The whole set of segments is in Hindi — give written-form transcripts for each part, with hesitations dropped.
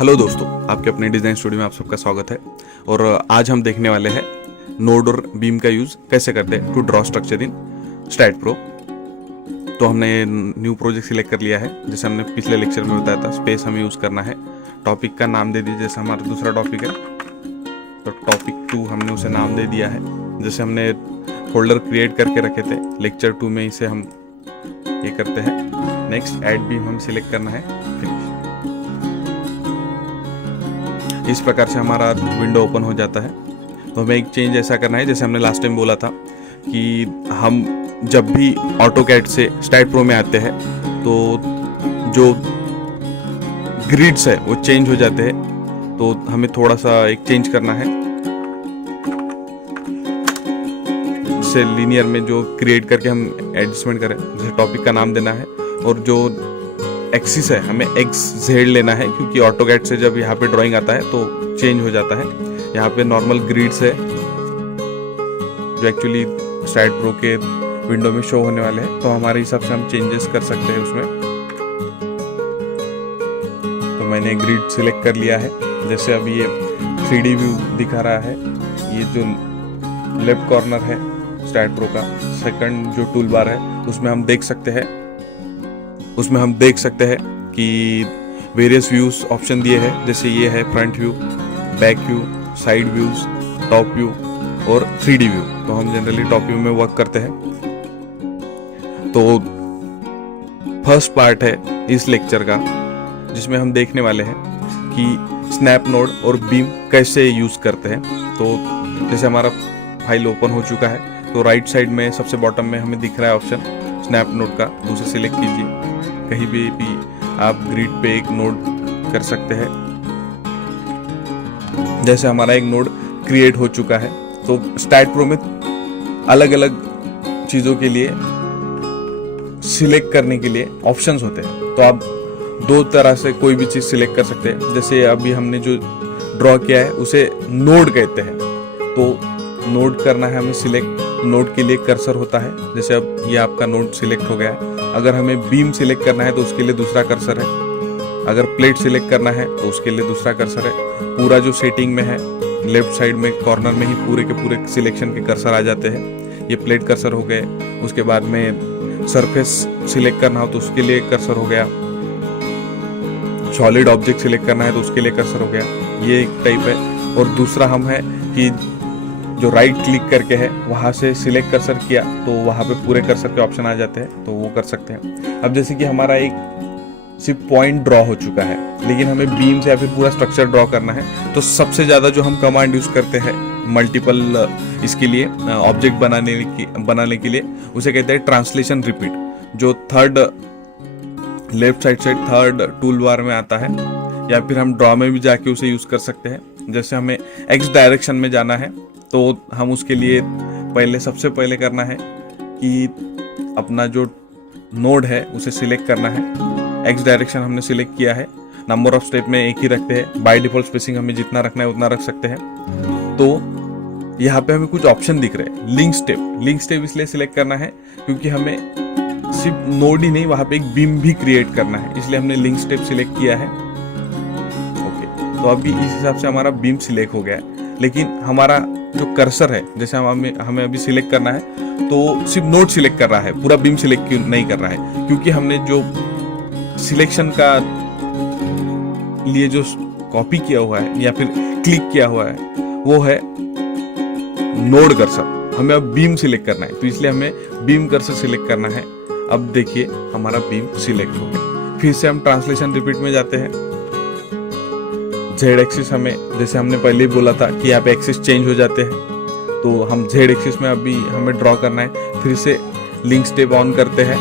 हेलो दोस्तों, आपके अपने डिज़ाइन स्टूडियो में आप सबका स्वागत है। और आज हम देखने वाले हैं नोड और बीम का यूज़ कैसे करते हैं टू ड्रॉ स्ट्रक्चर इन स्ट्रैट प्रो। तो हमने न्यू प्रोजेक्ट सिलेक्ट कर लिया है, जैसे हमने पिछले लेक्चर में बताया था। स्पेस हमें यूज़ करना है। टॉपिक का नाम दे दीजिए, जैसे हमारा दूसरा टॉपिक है तो टॉपिक 2 हमने उसे नाम दे दिया है। जैसे हमने फोल्डर क्रिएट करके रखे थे लेक्चर 2 में, इसे हम ये करते हैं। नेक्स्ट ऐड बीम हम सिलेक्ट करना है, फिनिश। इस प्रकार से हमारा विंडो ओपन हो जाता है। तो हमें एक चेंज ऐसा करना है, जैसे हमने लास्ट टाइम बोला था कि हम जब भी ऑटोकैड से स्ट्रैट प्रो में आते हैं तो जो ग्रिड्स है वो चेंज हो जाते हैं। तो हमें थोड़ा सा एक चेंज करना है, जैसे लीनियर में जो क्रिएट करके हम एडजस्टमेंट करें। जैसे टॉपिक का नाम देना है और जो एक्सिस है हमें एक्स जेड लेना है, क्योंकि ऑटोकैड से जब यहाँ पे ड्राइंग आता है तो चेंज हो जाता है। यहाँ पे नॉर्मल ग्रिड्स है जो एक्चुअली स्ट्रैट प्रो के विंडो में शो होने वाले हैं, तो हमारे हिसाब से हम चेंजेस कर सकते हैं उसमें। तो मैंने ग्रिड सिलेक्ट कर लिया है। जैसे अब ये 3D व्यू दिखा रहा है। ये जो लेफ्ट कॉर्नर है स्ट्रैट प्रो का सेकंड जो टूल बार है, उसमें हम देख सकते हैं कि वेरियस व्यूज ऑप्शन दिए हैं। जैसे ये है front view, back view, side views, top view और 3D व्यू। तो हम जनरली टॉप व्यू में वर्क करते हैं। तो फर्स्ट पार्ट है इस लेक्चर का, जिसमें हम देखने वाले हैं कि स्नैप नोड और बीम कैसे यूज करते हैं। तो जैसे हमारा फाइल ओपन हो चुका है, तो राइट साइड में सबसे बॉटम में हमें दिख रहा है ऑप्शन स्नैप नोड का, तो उसे सिलेक्ट कीजिए। कहीं भी आप ग्रिड पे एक नोड कर सकते हैं। जैसे हमारा एक नोड क्रिएट हो चुका है, तो स्ट्रैट प्रो में अलग अलग चीज़ों के लिए सिलेक्ट करने के लिए ऑप्शंस होते हैं। तो आप दो तरह से कोई भी चीज़ सिलेक्ट कर सकते हैं। जैसे अभी हमने जो ड्रॉ किया है उसे नोड कहते हैं। तो नोड करना है हमें सिलेक्ट। नोड के लिए कर्सर होता है। जैसे अब ये आपका नोड सिलेक्ट हो गया है। अगर हमें बीम सिलेक्ट करना है तो उसके लिए दूसरा कर्सर है। अगर प्लेट सिलेक्ट करना है तो उसके लिए दूसरा कर्सर है। पूरा जो सेटिंग में है लेफ्ट साइड में कॉर्नर में ही पूरे के पूरे सिलेक्शन के कर्सर आ जाते हैं। ये प्लेट कर्सर हो गए। उसके बाद में सरफेस सिलेक्ट करना हो तो उसके लिए कर्सर हो गया। सॉलिड ऑब्जेक्ट सिलेक्ट करना है तो उसके लिए कर्सर हो गया। ये एक टाइप है। और दूसरा हम है कि जो राइट क्लिक करके है वहाँ से सिलेक्ट कर्सर किया तो वहाँ पे पूरे कर्सर के ऑप्शन आ जाते हैं, तो वो कर सकते हैं। अब जैसे कि हमारा एक सिर्फ पॉइंट ड्रॉ हो चुका है, लेकिन हमें बीम से या फिर पूरा स्ट्रक्चर ड्रॉ करना है, तो सबसे ज़्यादा जो हम कमांड यूज़ करते हैं मल्टीपल इसके लिए ऑब्जेक्ट बनाने के लिए, उसे कहते हैं ट्रांसलेशन रिपीट, जो थर्ड लेफ्ट साइड से थर्ड टूल बार में आता है। या फिर हम ड्रॉ में भी जाके उसे यूज़ कर सकते हैं। जैसे हमें एक्स डायरेक्शन में जाना है तो हम उसके लिए सबसे पहले करना है कि अपना जो नोड है उसे सिलेक्ट करना है। एक्स डायरेक्शन हमने सिलेक्ट किया है। नंबर ऑफ स्टेप में एक ही रखते हैं। बाय डिफॉल्ट स्पेसिंग हमें जितना रखना है उतना रख सकते हैं। तो यहाँ पे हमें कुछ ऑप्शन दिख रहे हैं। लिंक स्टेप इसलिए सिलेक्ट करना है क्योंकि हमें सिर्फ नोड ही नहीं, वहाँ पे एक बीम भी क्रिएट करना है, इसलिए हमने लिंक स्टेप सिलेक्ट किया है। ओके, तो अभी इस हिसाब से हमारा बीम सिलेक्ट हो गया है। लेकिन हमारा जो कर्सर है, जैसे हमें अभी सिलेक्ट करना है तो सिर्फ नोड सिलेक्ट कर रहा है, पूरा बीम सिलेक्ट नहीं कर रहा है, क्योंकि हमने जो सिलेक्शन का लिए जो कॉपी किया हुआ है या फिर क्लिक किया हुआ है वो है नोड कर्सर। हमें अब बीम सिलेक्ट करना है, तो इसलिए हमें बीम कर्सर सिलेक्ट करना है। अब देखिए हमारा बीम सिलेक्ट हो गया। फिर से हम ट्रांसलेशन रिपीट में जाते हैं। जेड एक्सिस जैसे हमने पहले ही बोला था कि यहाँ पे एक्सिस चेंज हो जाते हैं, तो हम जेड एक्सिस में अभी हमें ड्रॉ करना है। फिर से लिंक स्टेप ऑन करते हैं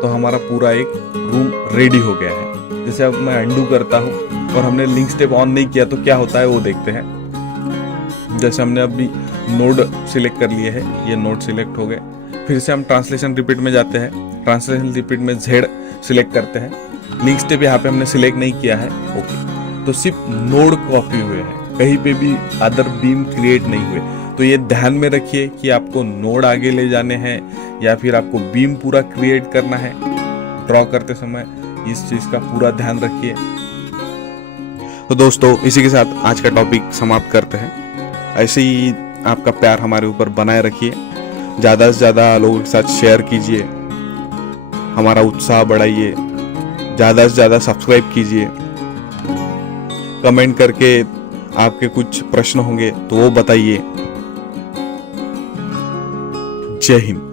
तो हमारा पूरा एक रूम रेडी हो गया है। जैसे अब मैं अंडू करता हूँ और हमने लिंक स्टेप ऑन नहीं किया तो क्या होता है वो देखते हैं। जैसे हमने अभी नोड सिलेक्ट कर लिए है, ये नोड सिलेक्ट हो गए। फिर से हम ट्रांसलेशन रिपीट में जाते हैं। ट्रांसलेशन रिपीट में जेड सिलेक्ट करते हैं। लिंक स्टेप यहाँ पे हमने सिलेक्ट नहीं किया है। ओके, तो सिर्फ नोड कॉपी हुए हैं, कहीं पे भी अदर बीम क्रिएट नहीं हुए। तो ये ध्यान में रखिए कि आपको नोड आगे ले जाने हैं या फिर आपको बीम पूरा क्रिएट करना है। ड्रॉ करते समय इस चीज़ का पूरा ध्यान रखिए। तो दोस्तों इसी के साथ आज का टॉपिक समाप्त करते हैं। ऐसे ही आपका प्यार हमारे ऊपर बनाए रखिए, ज़्यादा से ज़्यादा लोगों के साथ शेयर कीजिए, हमारा उत्साह बढ़ाइए, ज़्यादा से ज़्यादा सब्सक्राइब कीजिए, कमेंट करके आपके कुछ प्रश्न होंगे तो वो बताइए। जय हिंद।